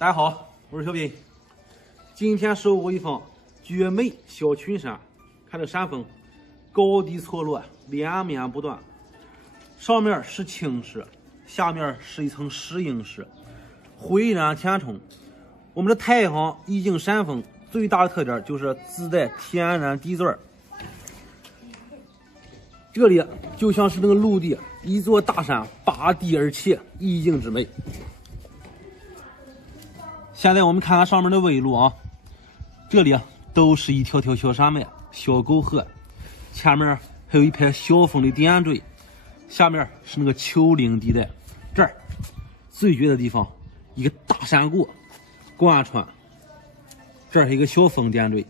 大家好，我是小斌。今天收获一方绝美小群山，看这山峰高低错落，连绵不断，上面是青石，下面是一层石英石，浑然天成。我们的太行一景山峰最大的特点就是自带天然地钻，这里就像是那个陆地一座大山拔地而起，意境之美。现在我们看看上面的纬路啊，这里都是一条条小山脉、小沟壑，前面还有一排小峰的点缀，下面是那个丘陵地带。这儿最绝的地方，一个大山谷贯穿，这儿是一个小峰点缀，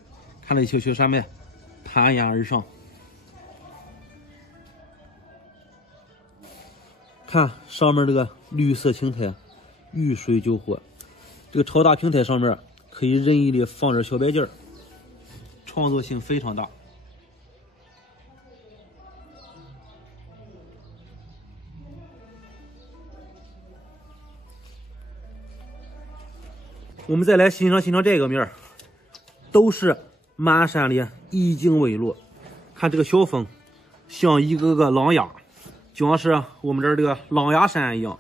看这小山脉攀岩而上。看上面这个绿色青苔，遇水救火。这个超大平台上面可以任意的放点小白件，创作性非常大。我们再来欣赏这个面，都是满山的意境纬路。看这个小峰，像一个个狼牙，就像是我们这儿这个狼牙山一样，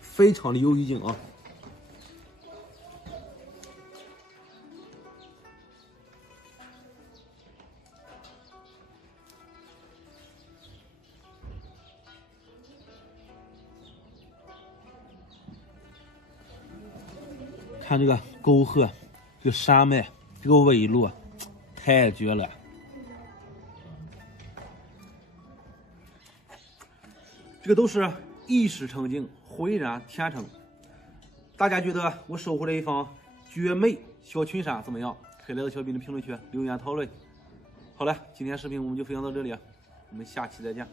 非常的有意境啊。看这个沟壑，这个山脉，这个纬路，太绝了！这个都是意识成景，浑然天成。大家觉得我收获了一方绝美小群山怎么样？可以来到小斌的评论区留言讨论。好了，今天视频我们就分享到这里，我们下期再见。